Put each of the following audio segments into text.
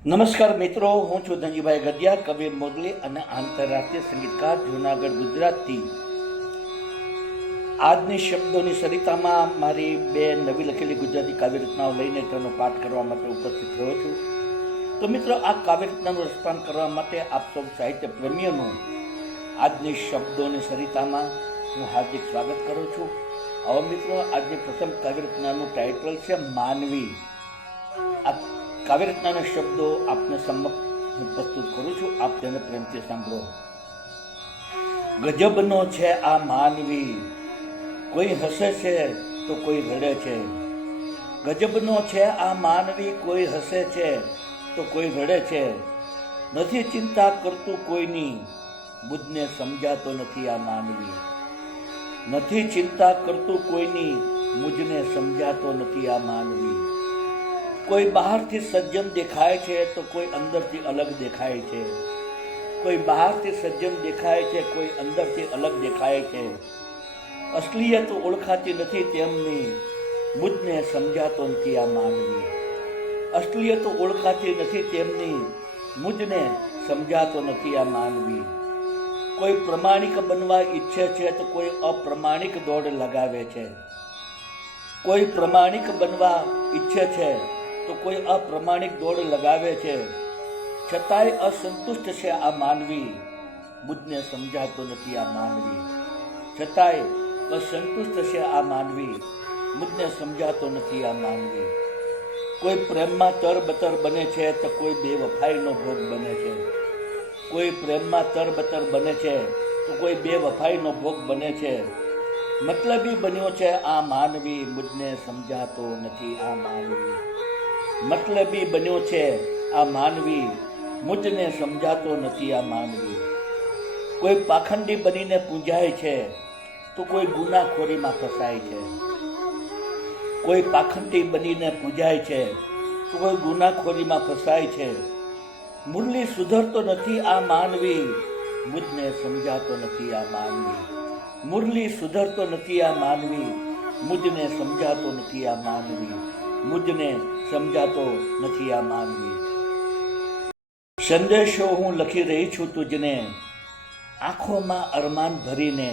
નમસ્કાર મિત્રો, હું છું ધનજીભાઈ ગઢિયા, કવિ મોરલી અને આંતરરાષ્ટ્રીય સંગીતકાર જૂનાગઢ ગુજરાતથી. આજની શબ્દોની સરિતામાં મારી બે નવી લખેલી ગુજરાતી કાવ્યરચનાઓ લઈને તેનો પાઠ કરવા માટે ઉપસ્થિત થયો છું. તો મિત્રો, આ કાવ્યરચનાનું રસપાન કરવા માટે આપ સૌ સાહિત્ય પ્રેમીઓનું આજની શબ્દોની સરિતામાં હું હાર્દિક સ્વાગત કરું છું. હવે મિત્રો, આજની પ્રથમ કાવ્યરચનાનું ટાઇટલ છે માનવી. આ કાવ્યરચનાના શબ્દો આપને સમક્ષ હું પ્રસ્તુત કરું છું, આપ તેને પ્રેમથી સાંભળો. ગજબનો છે આ માનવી, કોઈ હસે છે તો કોઈ રડે છે. ગજબનો છે આ માનવી, કોઈ હસે છે તો કોઈ રડે છે. નથી ચિંતા કરતું કોઈની, બુદ્ધને સમજાતો નથી આ માનવી. નથી ચિંતા કરતું કોઈની, મુજને સમજાતો નથી આ માનવી. કોઈ બહારથી સજ્જન દેખાય છે તો કોઈ અંદરથી અલગ દેખાય છે. કોઈ બહારથી સજ્જન દેખાય છે, કોઈ અંદરથી અલગ દેખાય છે. અસલિયત ઓળખાતી નથી તેમની, મુજને સમજાતો નથી આ માનવી. અસલિયત ઓળખાતી નથી તેમની, મુજને સમજાતો નથી આ માનવી. કોઈ પ્રમાણિક બનવા ઈચ્છે છે તો કોઈ અપ્રમાણિક દોડ લગાવે છે. કોઈ પ્રમાણિક બનવા ઈચ્છે છે તો કોઈ અપ્રમાણિક દોડ લગાવે છે. છતાંય અસંતુષ્ટ છે આ માનવી, મુજને સમજાતો નથી આ માનવી. છતાંય અસંતુષ્ટ છે આ માનવી, મુજને સમજાતો નથી આ માનવી. કોઈ પ્રેમમાં તરબતર બને છે તો કોઈ બેવફાઈનો ભોગ બને છે. કોઈ પ્રેમમાં તરબતર બને છે તો કોઈ બેવફાઈનો ભોગ બને છે. મતલબી બન્યો છે આ માનવી, મુજને સમજાતો નથી આ માનવી. મતલબી બન્યો છે આ માનવી, મુજને સમજાતો નથી આ માનવી. કોઈ પાખંડી બનીને પૂંજાય છે તો કોઈ ગુનાખોરીમાં ફસાય છે. કોઈ પાખંડી બનીને પૂજાય છે તો કોઈ ગુનાખોરીમાં ફસાય છે. મુરલી સુધરતો નથી આ માનવી, મુજને સમજાતો નથી આ માનવી. મુરલી સુધરતો નથી આ માનવી, મુજને સમજાતો નથી આ માનવી. મુજને સમજાતો નથી આ માનવી. સંદેશો હું લખી રહી છું તુજને, આંખોમાં અરમાન ભરીને.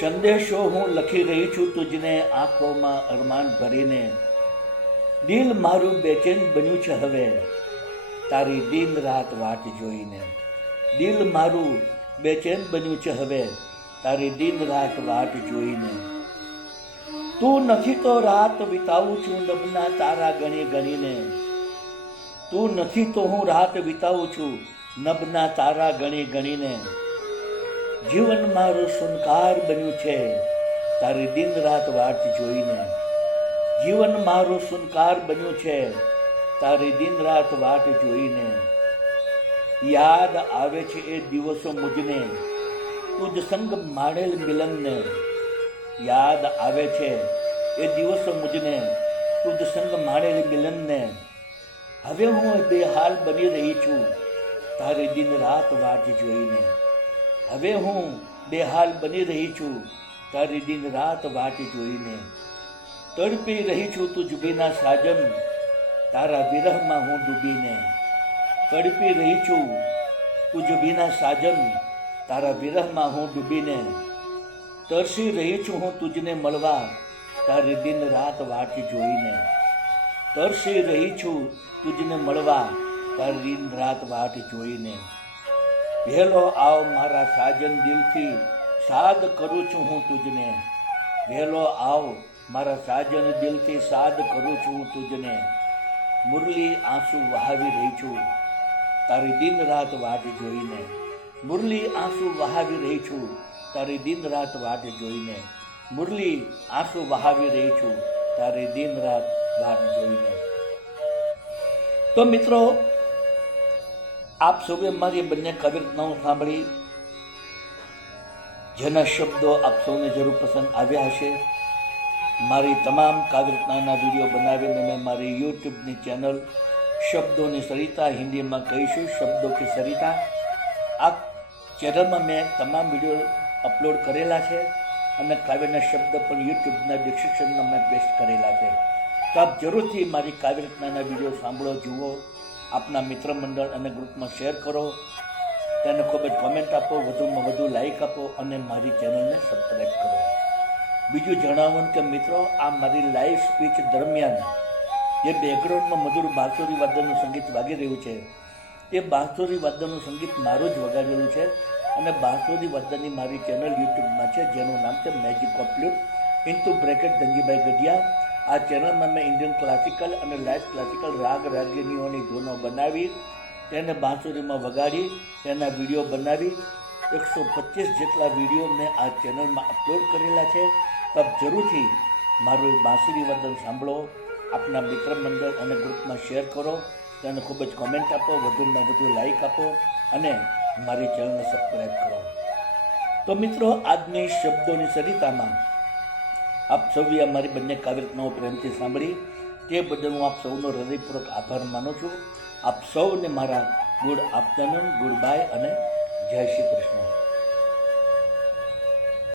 સંદેશો હું લખી રહી છું તુજને, આંખોમાં અરમાન ભરીને. દિલ મારું બેચેન બન્યું છે હવે, તારી દિન રાત વાટ જોઈને. દિલ મારું બેચેન બન્યું છે હવે, તારી દિન રાત વાટ જોઈને. તું નથી તો રાત વિતાવું છું નભના તારા ગણી ગણીને. તું નથી તો હું રાત વિતાવું છું નભના તારા ગણી ગણીને. જીવન મારું સુનકાર બન્યું છે તારી દિન રાત વાટ જોઈને. જીવન મારું સુનકાર બન્યું છે તારી દિન રાત વાટ જોઈને. યાદ આવે છે એ દિવસો મુજને, તુજ સંગ માણેલ મિલનને. યાદ આવે છે એ દિવસો મુજને, તુજ સંગ માણેલ મિલનને. હવે હું બેહાલ બની રહી છું તારી દિન રાત વાટ જોઈને. હવે હું બેહાલ બની રહી છું તારી દિન રાત વાટ જોઈને. તડપી રહી છું તુજ વિના સાજન, તારા વિરહમાં હું ડૂબીને. તડપી રહી છું તુજ વિના સાજન, તારા વિરહમાં હું ડૂબીને. તરસી રહી છું હું તુજને મળવા તારી દિન રાત વાટ જોઈને. તરસી રહી છું તુજને મળવા તારી દિન રાત વાટ જોઈને. વહેલો આવ મારા સાજન, દિલથી સાદ કરું છું હું તુજને. વહેલો આવ મારા સાજન, દિલથી સાદ કરું છું હું તુજને. મુરલી આંસુ વહાવી રહી છું તારી દિન રાત વાટ જોઈને. મુરલી આંસુ વહાવી રહી છું તારી દિન રાત વાટ જોઈને. મુરલી આંસુ વહાવી રહી છું તારી દિન રાત વાટ જોઈને. તો મિત્રો, આપ સૌએ મારી બંને કાવ્યરચનાઓ સાંભળી, જેના શબ્દો આપ સૌને જરૂર પસંદ આવ્યા હશે. મારી તમામ કાવ્યરચનાના વિડીયો બનાવીને મેં મારી યુટ્યુબની ચેનલ શબ્દોની સરિતા, હિન્દીમાં કહીશું શબ્દો કી સરિતા, આ ચેનલમાં મેં તમામ વિડીયો અપલોડ કરેલા છે અને કાવ્યના શબ્દ પણ યુટ્યુબના ડિસ્ક્રિપ્શનમાં મેં પેસ્ટ કરેલા છે. તો આપ જરૂરથી મારી કાવ્યરચનાના વિડીયો સાંભળો, જુઓ આપના મિત્ર મંડળ અને ગ્રુપમાં શેર કરો, તેને ખૂબ જ કોમેન્ટ આપો, વધુમાં વધુ લાઈક આપો અને મારી ચેનલને સબસ્ક્રાઈબ કરો. બીજું જણાવવાનું કે મિત્રો, આ મારી લાઈવ સ્પીચ દરમિયાન જે બેકગ્રાઉન્ડમાં મધુર બાંસુરી વાદનનું સંગીત વાગી રહ્યું છે, તે બાંસુરી વાદનનું સંગીત મારું જ વગાડેલું છે અને બાંસુરી વાદનની મારી ચેનલ યુટ્યુબમાં છે, જેનું નામ છે magic of flute into bracket Dhanjibhai Gadhiya. આ ચેનલમાં મેં ઇન્ડિયન ક્લાસિકલ અને લાઇટ ક્લાસિકલ રાગ રાગિણીઓની ધૂનો બનાવી, તેને બાંસુરીમાં વગાડી, તેના વિડીયો બનાવી 125 જેટલા વિડીયો મેં આ ચેનલમાં અપલોડ કરેલા છે. તો આપ જરૂરથી મારું બાંસુરી વાદન સાંભળો, આપના મિત્ર મંડળ અને ગ્રુપમાં શેર કરો, તેને ખૂબ જ કોમેન્ટ આપો, વધુમાં વધુ લાઈક આપો અને મારી ચેનલને સબસ્ક્રાઈબ કરો. તો મિત્રો, આજની શબ્દોની સરિતામાં આપ સૌએ અમારી બંને કાવ્યરચનાઓ પ્રેમથી સાંભળી, તે બદલ હું આપ સૌનો હૃદયપૂર્વક આભાર માનું છું. આપ સૌને મારા ગુડ આફ્ટરનૂન, ગુડ બાય અને જય શ્રી કૃષ્ણ.